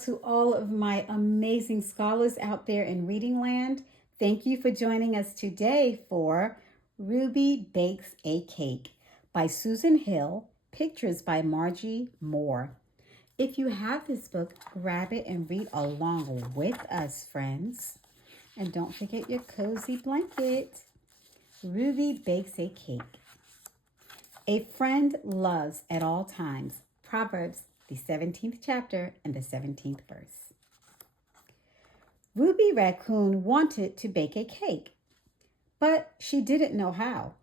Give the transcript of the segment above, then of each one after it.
to all of my amazing scholars out there in reading land. Thank you for joining us today for Ruby Bakes a Cake by Susan Hill, pictures by Margie Moore. If you have this book, grab it and read along with us, friends. And don't forget your cozy blanket. Ruby Bakes a Cake. A friend loves at all times. Proverbs, the 17th chapter and the 17th verse. Ruby Raccoon wanted to bake a cake, but she didn't know how.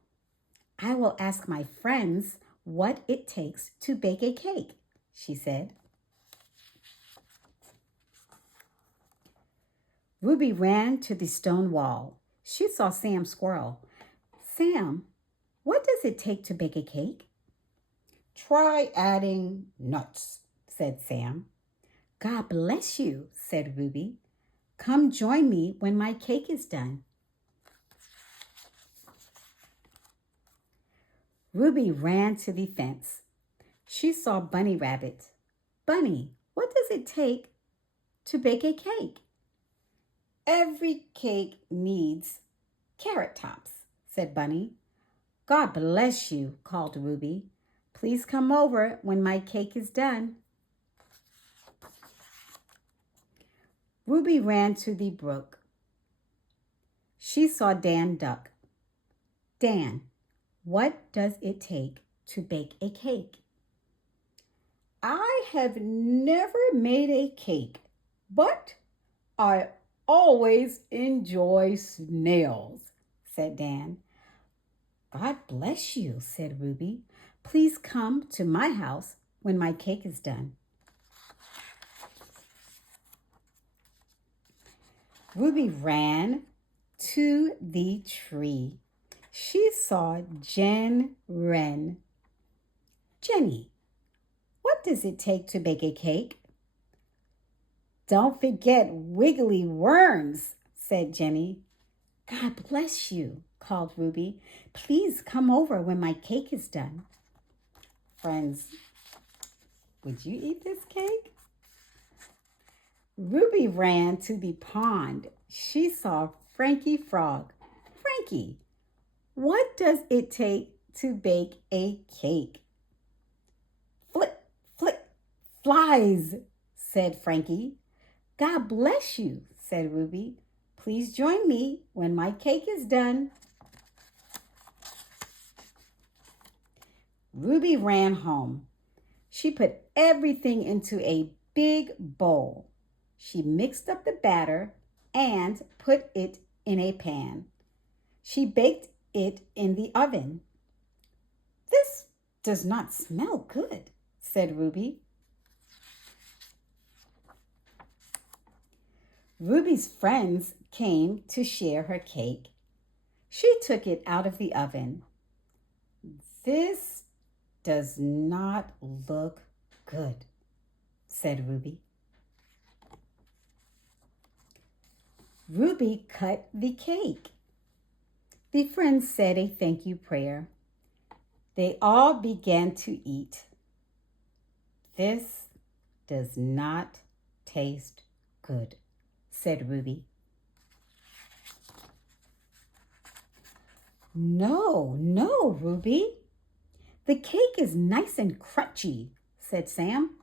I will ask my friends what it takes to bake a cake, she said. Ruby ran to the stone wall. She saw Sam Squirrel. Sam, what does it take to bake a cake? Try adding nuts, said Sam. God bless you, said Ruby. Come join me when my cake is done. Ruby ran to the fence. She saw Bunny Rabbit. Bunny, what does it take to bake a cake? Every cake needs carrot tops, said Bunny. God bless you, called Ruby. Please come over when my cake is done. Ruby ran to the brook. She saw Dan Duck. Dan, what does it take to bake a cake? I have never made a cake, but I always enjoy snails, said Dan. God bless you, said Ruby. Please come to my house when my cake is done. Ruby ran to the tree. She saw Jen Wren. Jenny, what does it take to bake a cake? Don't forget wiggly worms, said Jenny. God bless you, called Ruby. Please come over when my cake is done. Friends, would you eat this cake? Ruby ran to the pond. She saw Frankie Frog. Frankie, what does it take to bake a cake? Flick, flick, flies, said Frankie. God bless you, said Ruby. Please join me when my cake is done. Ruby ran home. She put everything into a big bowl. She mixed up the batter and put it in a pan. She baked it in the oven. This does not smell good, said Ruby. Ruby's friends came to share her cake. She took it out of the oven. This does not look good, said Ruby. Ruby cut the cake. The friends said a thank you prayer. They all began to eat. This does not taste good, said Ruby. No, Ruby. The cake is nice and crunchy, said Sam.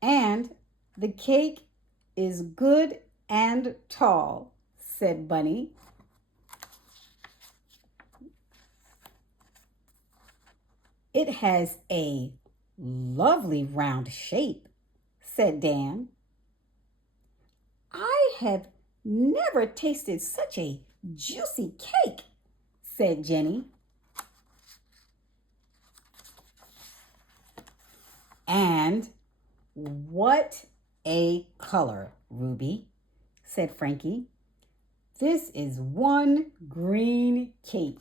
And the cake is good and tall, said Bunny. It has a lovely round shape, said Dan. I have never tasted such a juicy cake, said Jenny. And what a color, Ruby, said Frankie. This is one green cake.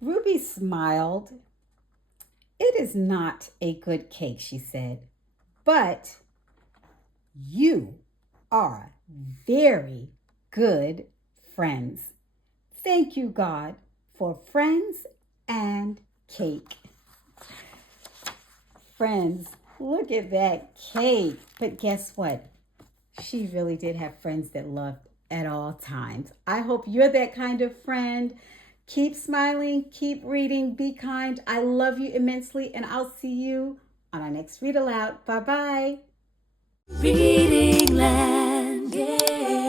Ruby smiled. It is not a good cake, she said, but you are very good friends. Thank you, God, for friends and cake. friends. Look at that cake. But guess what? She really did have friends that loved at all times. I hope you're that kind of friend. Keep smiling, keep reading, be kind. I love you immensely, and I'll see you on our next Read Aloud. Bye-bye. Reading Land, yeah.